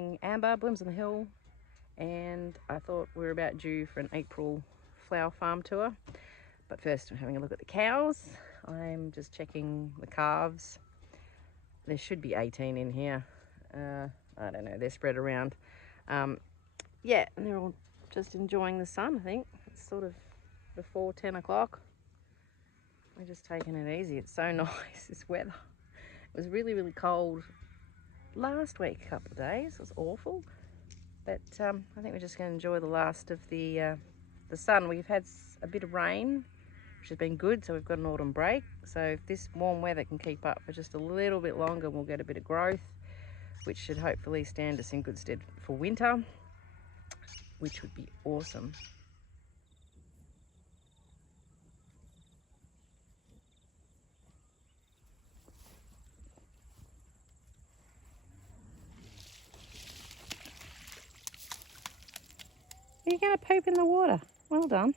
playing Amber, Blooms on the Hill, and I thought we were about due for an April flower farm tour. But first, I'm having a look at the cows. I'm just checking the calves. There should be 18 in here. I don't know, they're spread around. Yeah, and they're all just enjoying the sun, I think. It's sort of before 10 o'clock. We're just taking it easy. It's so nice, this weather. It was really, really cold last week, a couple of days. It was awful. But I think we're just going to enjoy the last of the sun. We've had a bit of rain, which has been good, so we've got an autumn break. So if this warm weather can keep up for just a little bit longer, we'll get a bit of growth, which should hopefully stand us in good stead for winter, which would be awesome. You're going to poop in the water. Well done.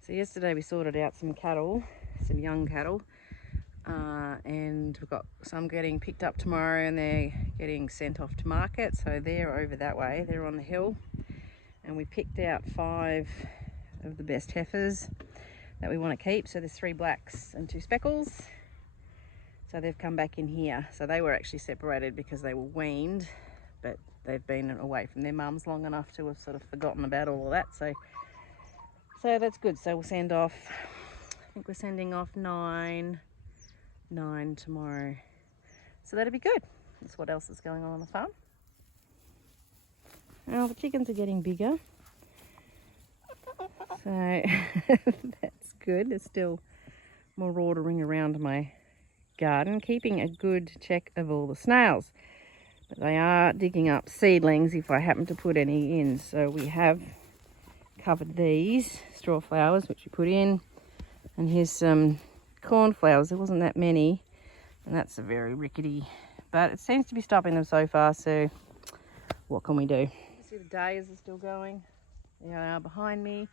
So yesterday we sorted out some cattle, some young cattle, and we've got some getting picked up tomorrow and they're getting sent off to market. So they're over that way, they're on the hill. And we picked out 5 of the best heifers that we want to keep. So there's 3 blacks and 2 speckles. So they've come back in here. So they were actually separated because they were weaned, but they've been away from their mums long enough to have sort of forgotten about all of that. So that's good. So we'll send off, I think we're sending off 9 tomorrow. So that'll be good. That's what else is going on the farm. Now the chickens are getting bigger. So that's good. There's still more ordering around my garden, keeping a good check of all the snails. But they are digging up seedlings if I happen to put any in. So we have covered these straw flowers, which we put in, and here's some cornflowers. There wasn't that many, and that's a very rickety, but it seems to be stopping them so far, so what can we do? You see the dahlias are still going. They are behind me.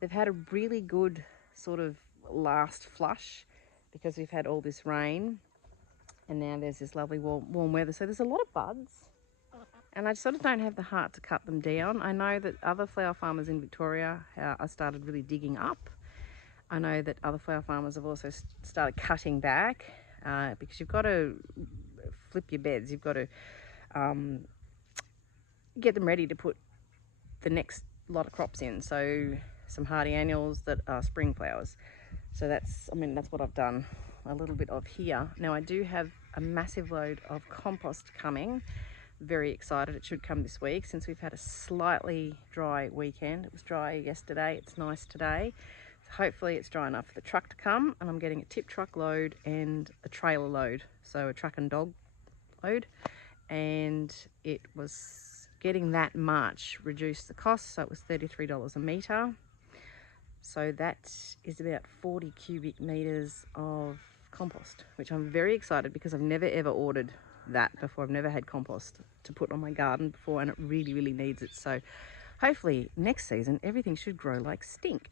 They've had a really good sort of last flush because we've had all this rain, and now there's this lovely warm weather, so there's a lot of buds. And I sort of don't have the heart to cut them down. I know that other flower farmers in Victoria are started really digging up. I know that other flower farmers have also started cutting back because you've got to flip your beds. You've got to get them ready to put the next lot of crops in. So some hardy annuals that are spring flowers. So that's what I've done a little bit of here. Now I do have a massive load of compost coming. Very excited. It should come this week since we've had a slightly dry weekend. It was dry yesterday, it's nice today. So hopefully it's dry enough for the truck to come, and I'm getting a tip truck load and a trailer load, so a truck and dog load, and it was getting that much reduced the cost, so it was $33 a metre. So that is about 40 cubic metres of compost, which I'm very excited because I've never ever ordered that before. I've never had compost to put on my garden before, and it really, really needs it. So hopefully next season everything should grow like stink.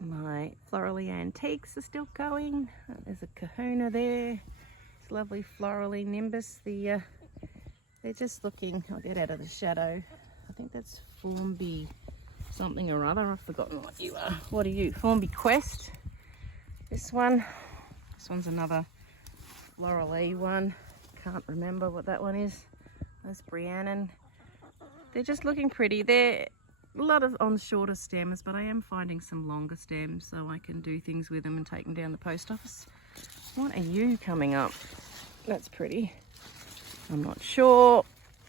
My florally antiques are still going. There's a kahuna there. It's lovely florally nimbus. They're just looking, I'll get out of the shadow. I think that's Formby something or other. I've forgotten what you are. What are you? Formby Quest. This one's another florally one. Can't remember what that one is. That's Briannon. They're just looking pretty. They're a lot of on shorter stems, but I am finding some longer stems so I can do things with them and take them down the post office. What are you coming up? That's pretty. I'm not sure.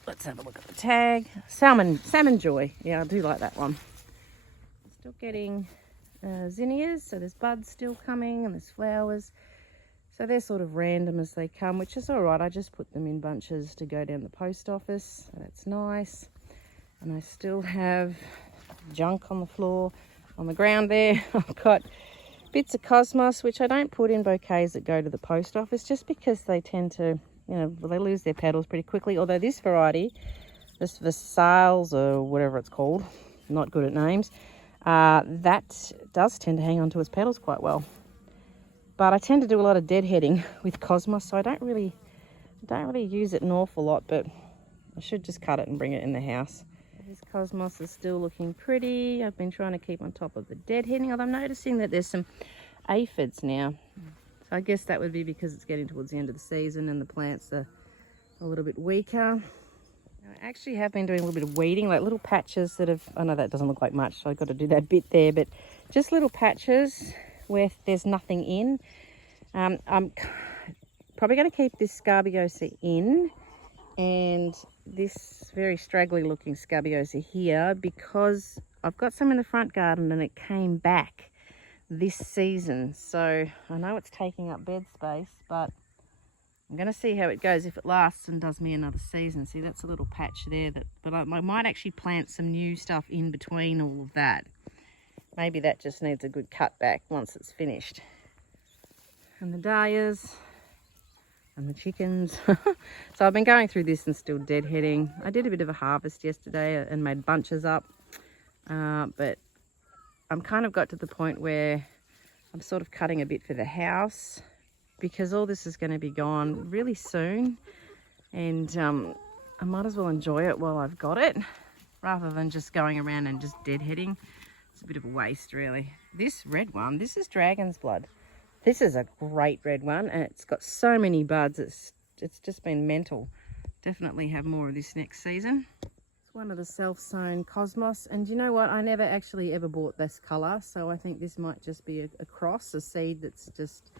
Let's have a look at the tag. Salmon Joy. Yeah, I do like that one. Still getting zinnias, so there's buds still coming and there's flowers. So they're sort of random as they come, which is all right. I just put them in bunches to go down the post office. So that's nice. And I still have junk on the floor, on the ground there. I've got bits of cosmos, which I don't put in bouquets that go to the post office just because they tend to you know, they lose their petals pretty quickly. Although this variety, this Versailles or whatever it's called, not good at names, that does tend to hang on to its petals quite well. But I tend to do a lot of deadheading with Cosmos, so I don't really use it an awful lot, but I should just cut it and bring it in the house. This Cosmos is still looking pretty. I've been trying to keep on top of the deadheading, although I'm noticing that there's some aphids now. So I guess that would be because it's getting towards the end of the season and the plants are a little bit weaker. I actually have been doing a little bit of weeding, like little patches that have, I know that doesn't look like much, so I've got to do that bit there, but just little patches where there's nothing in. I'm probably going to keep this Scabiosa in and this very straggly looking Scabiosa here because I've got some in the front garden and it came back this season. So I know it's taking up bed space, but I'm going to see how it goes if it lasts and does me another season. See, that's a little patch there, but I might actually plant some new stuff in between all of that. Maybe that just needs a good cut back once it's finished. And the dahlias and the chickens. So I've been going through this and still deadheading. I did a bit of a harvest yesterday and made bunches up, but I'm kind of got to the point where I'm sort of cutting a bit for the house because all this is going to be gone really soon, and I might as well enjoy it while I've got it rather than just going around and just deadheading. It's a bit of a waste, really. This red one, this is Dragon's Blood. This is a great red one and it's got so many buds. It's just been mental. Definitely have more of this next season. It's one of the self-sown Cosmos, and you know what? I never actually ever bought this colour, so I think this might just be a cross, a seed that's just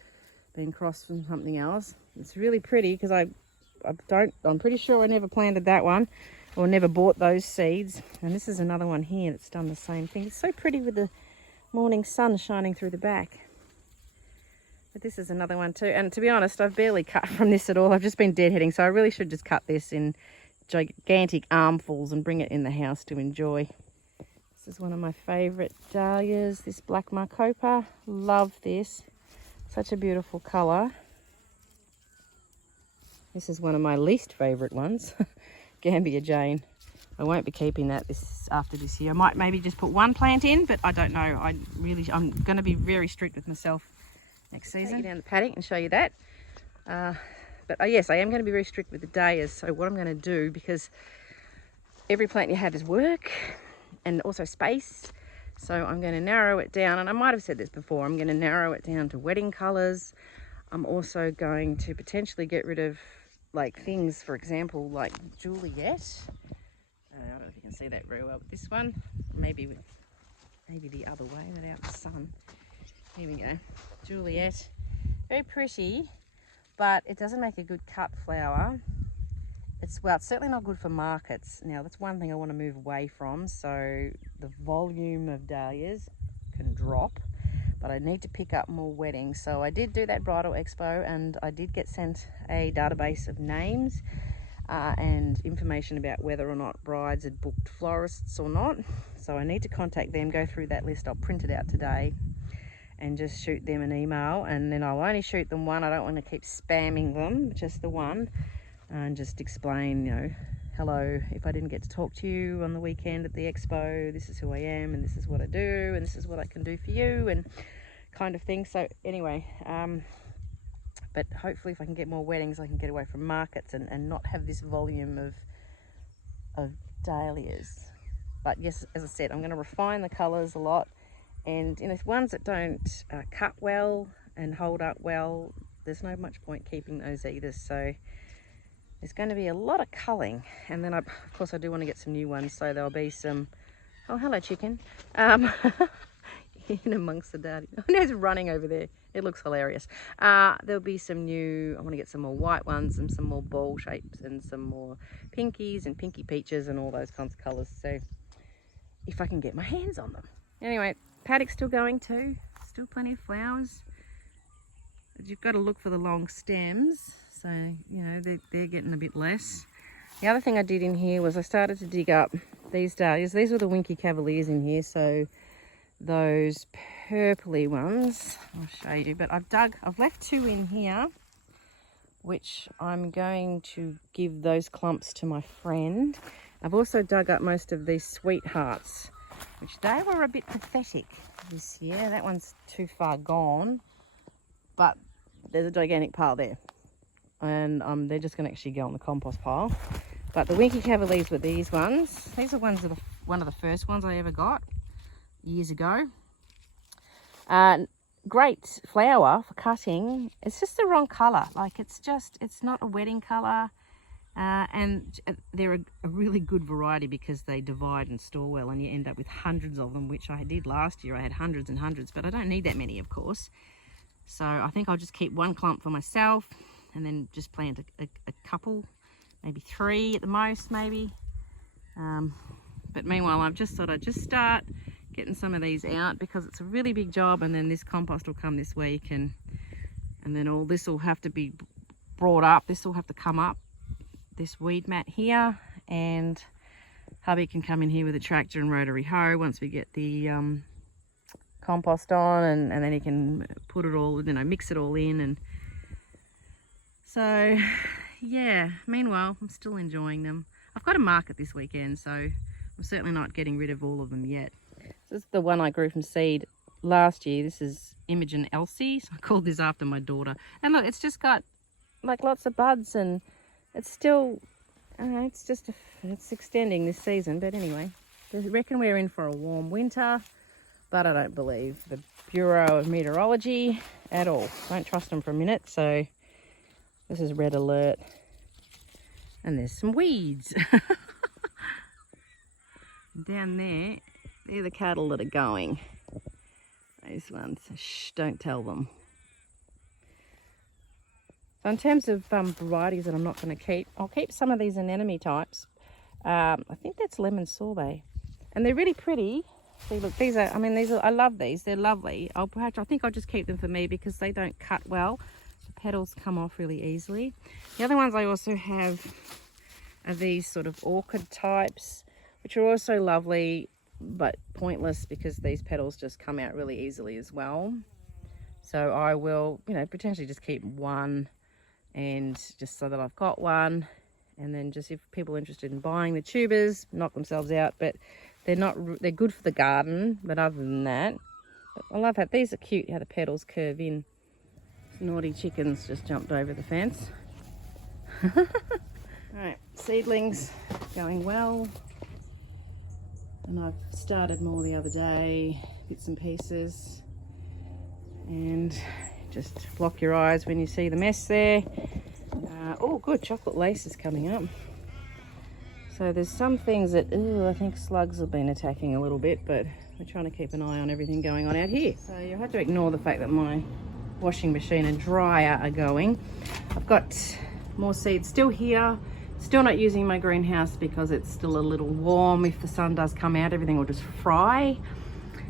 been crossed from something else. It's really pretty because I'm pretty sure I never planted that one or never bought those seeds. And this is another one here that's done the same thing. It's so pretty with the morning sun shining through the back. But this is another one too. And to be honest, I've barely cut from this at all. I've just been deadheading, so I really should just cut this in gigantic armfuls and bring it in the house to enjoy. This is one of my favourite dahlias, this Black Marcopa. Love this. Such a beautiful colour. This is one of my least favourite ones, Gambia Jane. I won't be keeping that after this year. I might maybe just put one plant in, but I don't know. I'm going to be very strict with myself next season. Take you down the paddock and show you that. But yes, I am going to be very strict with the dahlias. So what I'm going to do, because every plant you have is work and also space, so I'm going to narrow it down. And I might have said this before, I'm going to narrow it down to wedding colours. I'm also going to potentially get rid of like things, for example, like Juliet. I don't know if you can see that very well, but this one, maybe the other way, without the sun. Here we go. Juliet, very pretty, but it doesn't make a good cut flower. It's certainly not good for markets. Now, that's one thing I want to move away from, so the volume of dahlias can drop, but I need to pick up more weddings. So I did do that bridal expo, and I did get sent a database of names and information about whether or not brides had booked florists or not. So I need to contact them, go through that list. I'll print it out today and just shoot them an email, and then I'll only shoot them one. I don't want to keep spamming them, just the one, and just explain, you know, hello, if I didn't get to talk to you on the weekend at the expo, this is who I am and this is what I do and this is what I can do for you, and kind of thing. So anyway, but hopefully if I can get more weddings, I can get away from markets and not have this volume of dahlias. But yes, as I said, I'm going to refine the colours a lot, and you know, ones that don't cut well and hold up well, there's no much point keeping those either. So there's going to be a lot of culling, and then of course I do want to get some new ones, so there'll be some, oh hello chicken, in amongst the dahlias. Oh, there's running over there, it looks hilarious. There'll be some new, I want to get some more white ones and some more ball shapes and some more pinkies and pinky peaches and all those kinds of colours, so if I can get my hands on them. Anyway, paddock's still going too, still plenty of flowers, but you've got to look for the long stems. So, you know, they're getting a bit less. The other thing I did in here was I started to dig up these dahlias. These were the Winky Cavaliers in here, so those purpley ones, I'll show you. But I've left two in here. which I'm going to give those clumps to my friend. I've also dug up most of these sweethearts, which they were a bit pathetic this year. That one's too far gone, but there's a gigantic pile there. And they're just going to actually go on the compost pile. But the Winky Cavaliers were these ones. These are one of the first ones I ever got years ago. Great flower for cutting. It's just the wrong colour. Like it's not a wedding colour. And they're a really good variety because they divide and store well, and you end up with hundreds of them, which I did last year. I had hundreds and hundreds, but I don't need that many, of course. So I think I'll just keep one clump for myself and then just plant a couple, maybe 3 at the most, maybe. But meanwhile, I've just thought I'd just start getting some of these out because it's a really big job, and then this compost will come this week, and then all this will have to be brought up. This will have to come up, this weed mat here, and hubby can come in here with a tractor and rotary hoe once we get the compost on, and then he can put it all, mix it all in. And so yeah, meanwhile I'm still enjoying them. I've got a market this weekend, so I'm certainly not getting rid of all of them yet. This is the one I grew from seed last year. This is Imogen Elsie, so I called this after my daughter. And look, it's just got like lots of buds, and it's still, it's extending this season. But anyway, I reckon we're in for a warm winter, but I don't believe the Bureau of Meteorology at all. Don't trust them for a minute. So this is red alert, and there's some weeds. Down there, they're the cattle that are going. Those ones, shh, don't tell them. So in terms of varieties that I'm not going to keep, I'll keep some of these anemone types. I think that's lemon sorbet, and they're really pretty. See, look, these are, I love these. They're lovely. I think I'll just keep them for me because they don't cut well. The petals come off really easily. The other ones I also have are these sort of orchid types, which are also lovely but pointless because these petals just come out really easily as well. So I will, potentially just keep one, and just so that I've got one, and then just if people are interested in buying the tubers, knock themselves out. But they're good for the garden, but other than that, I love how these are cute, how the petals curve in. Naughty chickens just jumped over the fence. Alright, seedlings going well. And I've started more the other day, bits and pieces. And just block your eyes when you see the mess there. Oh good, chocolate lace is coming up. So there's some things that, I think slugs have been attacking a little bit, but we're trying to keep an eye on everything going on out here. So you'll have to ignore the fact that my washing machine and dryer are going. I've got more seeds still here. Still not using my greenhouse because it's still a little warm. If the sun does come out, everything will just fry.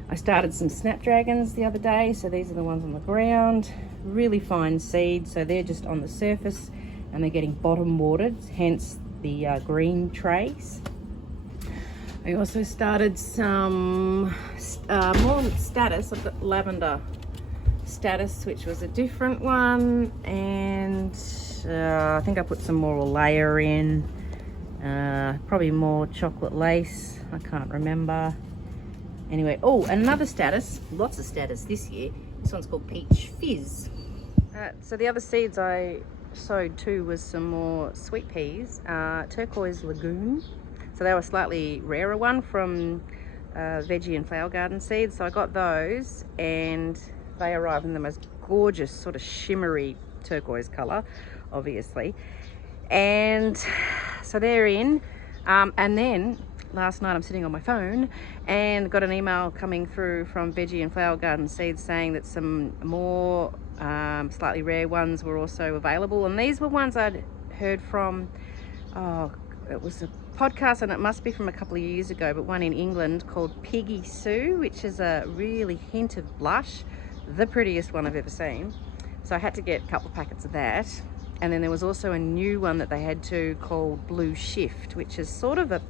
I started some snapdragons the other day, so these are the ones on the ground. Really fine seeds, so they're just on the surface and they're getting bottom watered, hence the green trays. I also started some more status. I've got lavender status, which was a different one, and I think I put some more layer in, probably more chocolate lace, I can't remember. Anyway, oh, another status, lots of status this year. This one's called Peach Fizz. So the other seeds I sowed too was some more sweet peas, Turquoise Lagoon. So they were a slightly rarer one from Veggie and Flower Garden Seeds. So I got those, and they arrived in the most gorgeous sort of shimmery turquoise color, obviously. And so they're in. And then last night I'm sitting on my phone and got an email coming through from Veggie and Flower Garden Seeds saying that some more slightly rare ones were also available. And these were ones I'd heard from, it was a podcast, and it must be from a couple of years ago, but one in England called Piggy Sue, which is a really hint of blush, the prettiest one I've ever seen. So I had to get a couple of packets of that. And then there was also a new one that they had too called Blue Shift, which is sort of a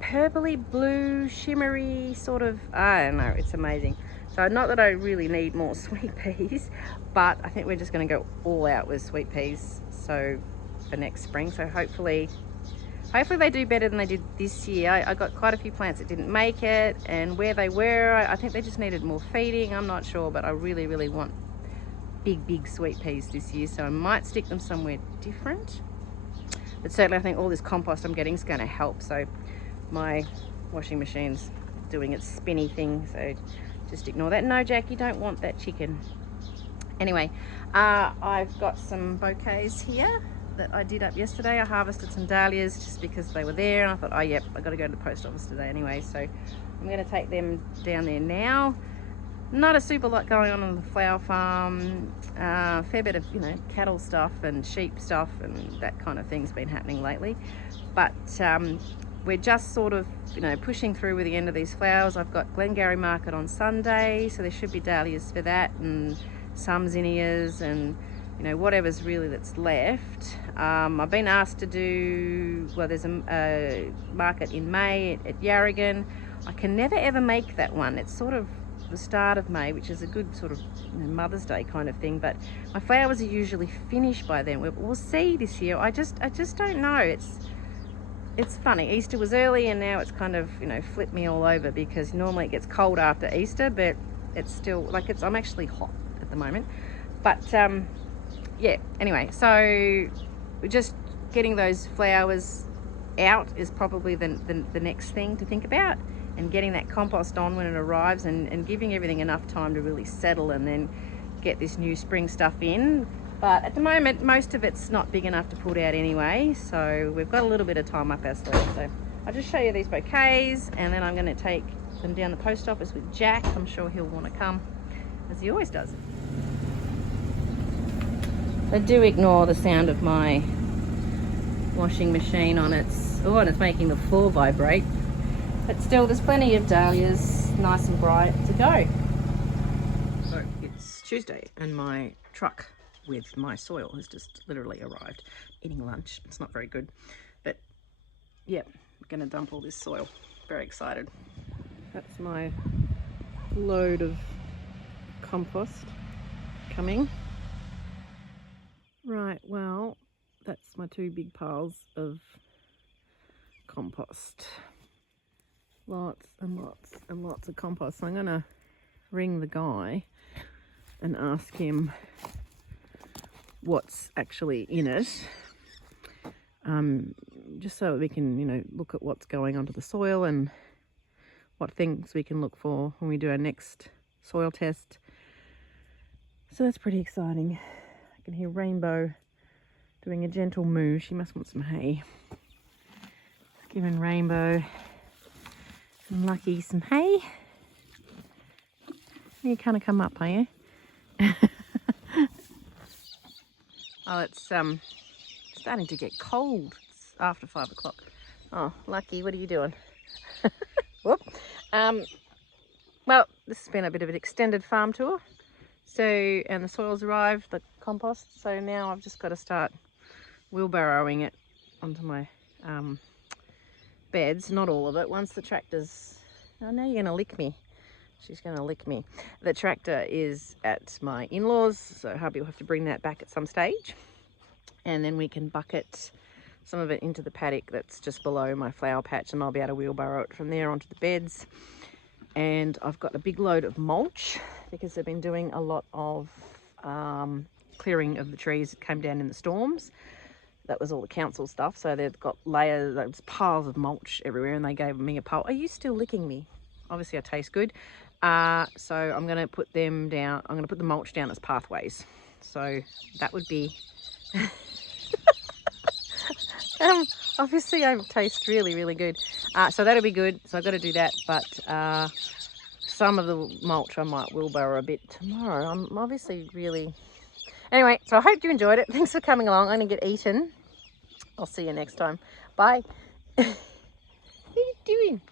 purpley blue shimmery sort of, I don't know, it's amazing. So not that I really need more sweet peas, but I think we're just going to go all out with sweet peas so for next spring. So hopefully they do better than they did this year. I got quite a few plants that didn't make it, and where they were, I think they just needed more feeding. I'm not sure, but I really want big sweet peas this year, so I might stick them somewhere different. But certainly I think all this compost I'm getting is going to help. So my washing machine's doing its spinny thing, so just ignore that. No, Jack, you don't want that chicken. Anyway, I've got some bouquets here that I did up yesterday. I harvested some dahlias just because they were there, and I thought, oh yep, I got to go to the post office today anyway, so I'm going to take them down there now. Not a super lot going on the flower farm. Fair bit of, you know, cattle stuff and sheep stuff and that kind of thing's been happening lately, but we're just sort of, you know, pushing through with the end of these flowers. I've got Glengarry Market on Sunday, so there should be dahlias for that, and some zinnias, and you know, whatever's really that's left. I've been asked to do, well, there's a market in May at Yarragon. I can never ever make that one. It's sort of the start of May, which is a good sort of, you know, Mother's Day kind of thing, but my flowers are usually finished by then. We'll see this year. I just don't know. It's funny. Easter was early, and now it's kind of, you know, flipped me all over, because normally it gets cold after Easter, but it's still like I'm actually hot at the moment. But yeah, anyway, so we're just getting those flowers out is probably the next thing to think about, and getting that compost on when it arrives, and giving everything enough time to really settle, and then get this new spring stuff in. But at the moment, most of it's not big enough to put out anyway, so we've got a little bit of time up our sleeve. So I'll just show you these bouquets, and then I'm going to take them down the post office with Jack. I'm sure he'll want to come, as he always does. So do ignore the sound of my washing machine on its, oh, and it's making the floor vibrate. But still, there's plenty of dahlias, nice and bright, to go. So it's Tuesday, and my truck with my soil has just literally arrived. Eating lunch. It's not very good, but yeah, I'm gonna dump all this soil. Very excited. That's my load of compost coming. Right, well, that's my 2 big piles of compost. Lots and lots of compost. So I'm gonna ring the guy and ask him what's actually in it, just so that we can, you know, look at what's going onto the soil and what things we can look for when we do our next soil test. So that's pretty exciting. I can hear Rainbow doing a gentle moo. She must want some hay. Giving Rainbow and Lucky some hay. You kind of come up, are you? Oh, it's starting to get cold. It's after 5 o'clock. Oh, Lucky, what are you doing? Whoop. Well, this has been a bit of an extended farm tour. So, and the soil's arrived, the compost. So now I've just got to start wheelbarrowing it onto my beds. Not all of it. Once the tractor's, oh, now you're going to lick me. She's going to lick me. The tractor is at my in-laws, so hubby will have to bring that back at some stage. And then we can bucket some of it into the paddock that's just below my flower patch, and I'll be able to wheelbarrow it from there onto the beds. And I've got a big load of mulch, because they've been doing a lot of clearing of the trees that came down in the storms. That was all the council stuff, so they've got layers, there's piles of mulch everywhere, and they gave me a pole. Are you still licking me? Obviously I taste good. So I'm going to put them down, I'm going to put the mulch down as pathways. So that would be... obviously I taste really good. So that'll be good, so I've got to do that, but some of the mulch I might wheelbarrow a bit tomorrow. I'm obviously really... Anyway, so I hope you enjoyed it. Thanks for coming along. I'm going to get eaten. I'll see you next time. Bye. What are you doing?